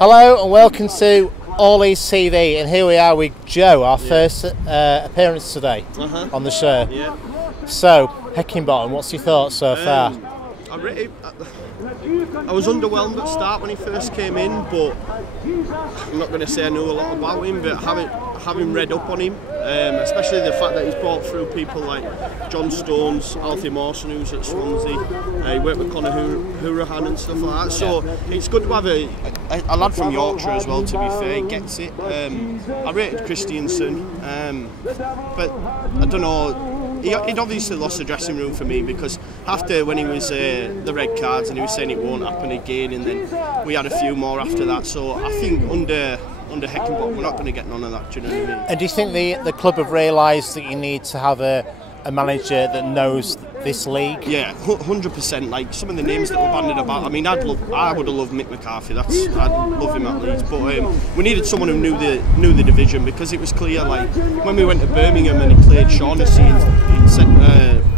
Hello and welcome to Leeds TV, and here we are with Joe, our first appearance today on the show. Yeah. So, Heckingbottom, what's your thoughts so far? I was underwhelmed at the start when he first came in, but I'm not going to say I knew a lot about him, but having read up on him, especially the fact that he's brought through people like John Stones, Alfie Mawson, who's at Swansea, he worked with Conor and stuff like that, so it's good to have a lad from Yorkshire as well, to be fair. He gets it. I rated Christiansen, but I don't know. He'd obviously lost the dressing room for me, because after when he was the red cards and he was saying it won't happen again, and then we had a few more after that, so I think under Heckingbottom we're not going to get none of that, do you know what I mean? And do you think the club have realised that you need to have a manager that knows this league? Yeah, 100%. Like some of the names that were bandied about. I mean, I would have loved Mick McCarthy. I'd love him at Leeds. But we needed someone who knew the division, because it was clear. Like when we went to Birmingham and he played Shaughnessy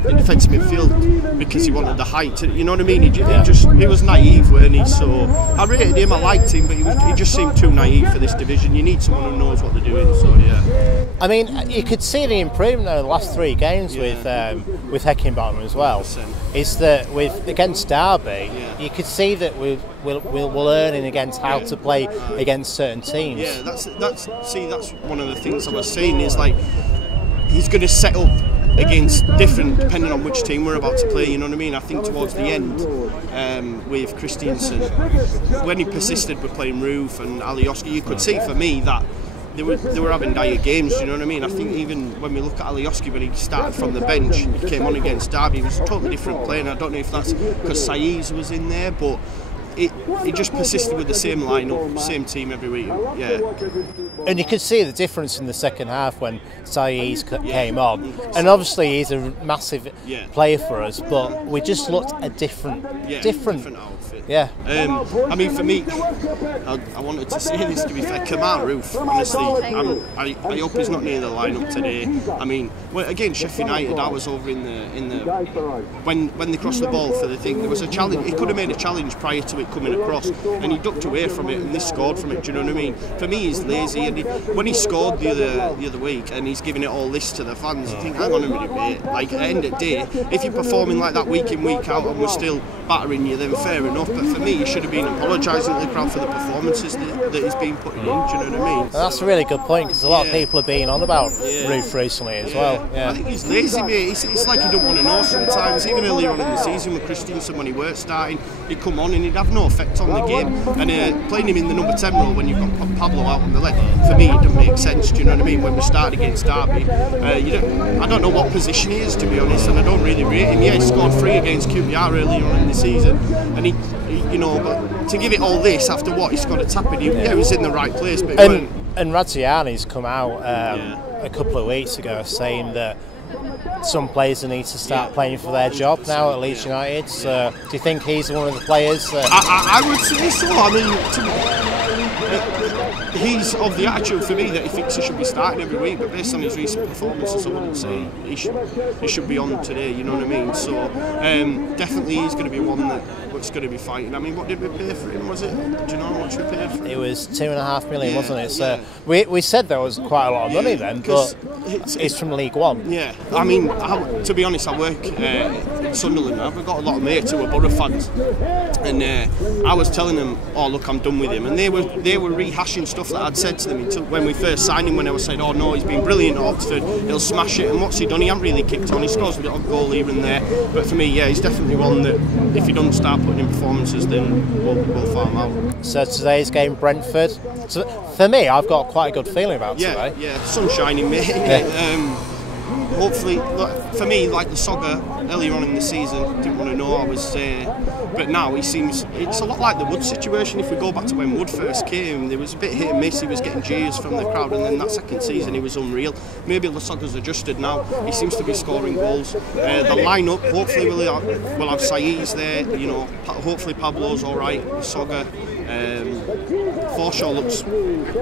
in defensive midfield because he wanted the height. You know what I mean? He was naive, weren't he? So I rated him. I liked him, but he just seemed too naive for this division. You need someone who knows what they're doing. So yeah. I mean, you could see the improvement over the last 3 games with Heckingbottom as well. 100%. Is that against Derby, you could see that we're learning against how to play against certain teams. Yeah, that's one of the things I was saying, is like he's going to set up against different, depending on which team we're about to play, you know what I mean? I think towards the end with Christiansen, when he persisted with playing Roof and Alioski, you could see for me that they were having dire games, you know what I mean? I think even when we look at Alioski, when he started from the bench, he came on against Derby, he was a totally different player, and I don't know if that's because Saiz was in there, but it just persisted with the same lineup, same team every week. Yeah. And you could see the difference in the second half when Saiz came on. And obviously he's a massive player for us, but we just looked a different outfit. Yeah. I mean, for me, I wanted to say this, to be fair, Kamal Roof, honestly, I hope he's not near the lineup today. I mean, against Sheffield United, I was over in the when they crossed the ball for the thing, there was a challenge. He could have made a challenge prior to it coming across, and he ducked away from it, and they scored from it. Do you know what I mean? For me, he's lazy, and when he scored the other week, and he's giving it all this to the fans, you think, hang on a minute, mate. Like at the end of the day, if you're performing like that week in, week out, and we're still battering you, then fair enough. But for me, he should have been apologising to the crowd for the performances that he's been putting in. Do you know what I mean? And that's a really good point, because a lot of people have been on about Roof recently as well. Yeah. I think he's lazy, mate. It's like he don't want to know sometimes. Even earlier on in the season with Christiansen, when he weren't starting, he'd come on and he'd have no effect on the game. And playing him in the number 10 role when you've got Pablo out on the left, for me, it doesn't make sense. Do you know what I mean? When we started against Derby, I don't know what position he is, to be honest, and I don't really rate him. Yeah, he scored 3 against QPR earlier on in the season, and he but to give it all this after what he scored a tap in, he was in the right place. But and Radziani's come out a couple of weeks ago saying that some players need to start playing for their job now at Leeds United. So, do you think he's one of the players? I would say so. I mean, he's of the attitude for me that he thinks he should be starting every week, but based on his recent performances, I wouldn't say he should be on today. You know what I mean? So, definitely he's going to be one that's going to be fighting. I mean, what did we pay for him? Was it? Do you know how much we paid for him? It was $2.5 million, wasn't it? So we said there was quite a lot of money then, but it's from League One. Yeah, I mean, to be honest, I work in Sunderland now. We've got a lot of mates who are Borough fans, and I was telling them, "Oh, look, I'm done with him," and they were rehashing stuff that I'd said to them when we first signed him. When I was saying, "Oh no, he's been brilliant at Oxford. He'll smash it," and what's he done? He hasn't really kicked on. He scores a goal here and there, but for me, he's definitely one that if he doesn't start putting in performances, then we'll farm out. So today's game, Brentford. So for me, I've got quite a good feeling about today. Yeah, the sun's shining, mate. Hopefully, for me, like the Sogger earlier on in the season, didn't want to know I was but now it's a lot like the Wood situation. If we go back to when Wood first came, there was a bit hit and miss. He was getting jeers from the crowd, and then that second season he was unreal. Maybe the Sogger's adjusted now. He seems to be scoring goals. The lineup, hopefully we'll have Saiz there. You know, hopefully Pablo's all right. Sogger, Forshaw looks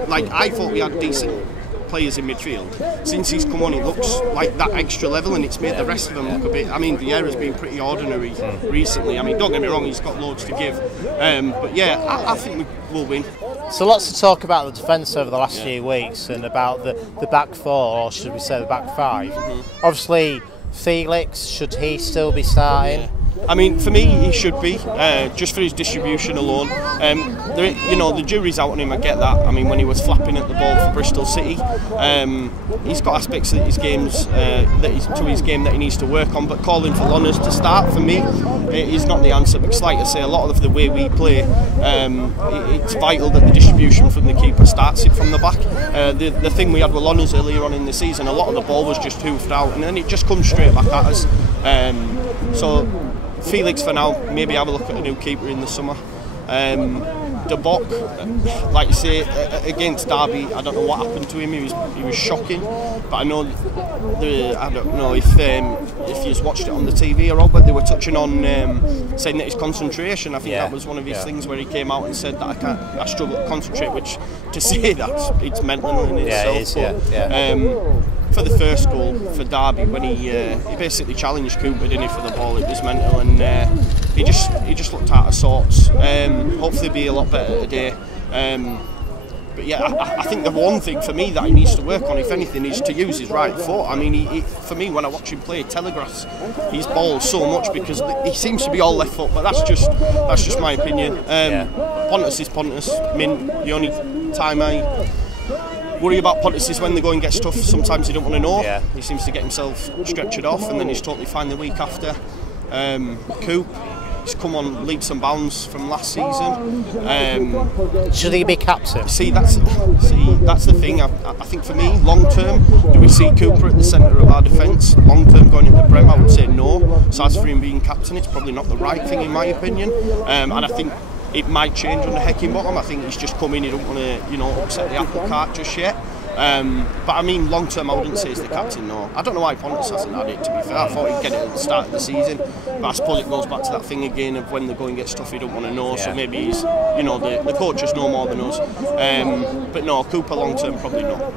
like, I thought we had decent players in midfield. Since he's come on, it looks like that extra level, and it's made the rest of them look a bit. I mean, Vieira's been pretty ordinary recently. I mean, don't get me wrong, he's got loads to give, but yeah, I think we'll win. So lots to talk about the defence over the last few weeks and about the back four, or should we say the back five. Obviously, Felix, should he still be starting? I mean, for me, he should be, just for his distribution alone. The jury's out on him, I get that. I mean, when he was flapping at the ball for Bristol City, he's got aspects of his games to his game that he needs to work on. But calling for Lonners to start, for me, is not the answer. Because, like I say, a lot of the way we play, it's vital that the distribution from the keeper starts it from the back. The thing we had with Lonners earlier on in the season, a lot of the ball was just hoofed out, and then it just comes straight back at us. So Felix for now, maybe have a look at a new keeper in the summer. De Bock, like you say, against Derby, I don't know what happened to him. He was shocking, but I know I don't know if you've watched it on the TV or all, but they were touching on saying that his concentration. I think that was one of his things where he came out and said that I struggle to concentrate, which to say that it's mental in itself. For the first goal for Derby, when he basically challenged Cooper, didn't he, for the ball, it was mental, and he just looked out of sorts. Hopefully be a lot better today. But yeah, I think the one thing for me that he needs to work on, if anything, is to use his right foot. I mean, for me, when I watch him play, he telegraphs his ball so much because he seems to be all left foot. But that's just my opinion. Pontus is Pontus. I mean, the only time I worry about Pontus is when the going gets tough. Sometimes he don't want to know. He seems to get himself stretchered off, and then he's totally fine the week after. Coop, he's come on leaps and bounds from last season. Should he be captain? That's the thing. I think for me, long term, do we see Cooper at the centre of our defence? Long term, going into Brem, I would say no. So as for him being captain, it's probably not the right thing in my opinion. And I think it might change under Heckingbottom. I think he's just come in. He don't want to, upset the apple cart just yet. But I mean, long term, I wouldn't say he's the captain. No, I don't know why Pontus hasn't had it. To be fair, I thought he'd get it at the start of the season. But I suppose it goes back to that thing again of when the going gets tough, he don't want to know. So maybe he's, the coaches know more than us. But no, Cooper long term, probably not.